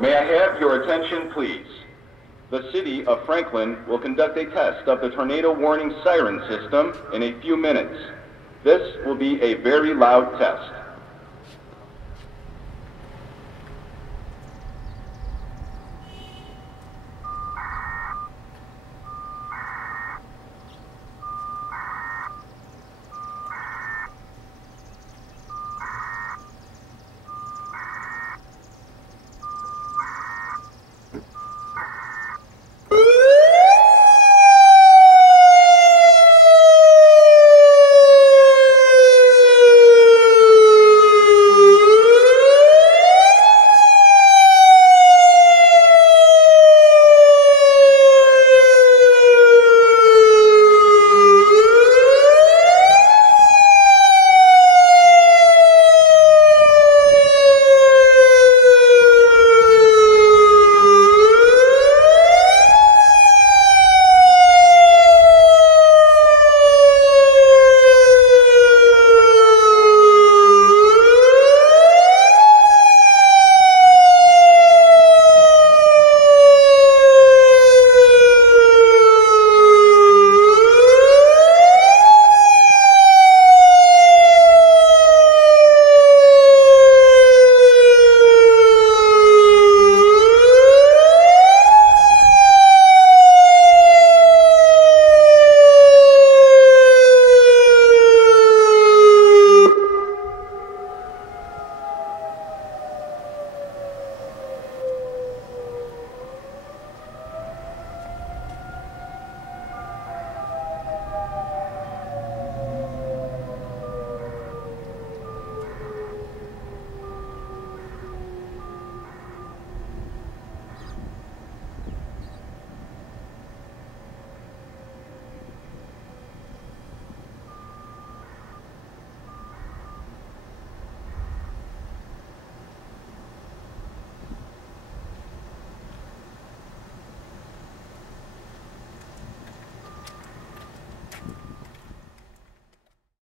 May I have your attention, please? The City of Franklin will conduct a test of the tornado warning siren system in a few minutes. This will be a very loud test.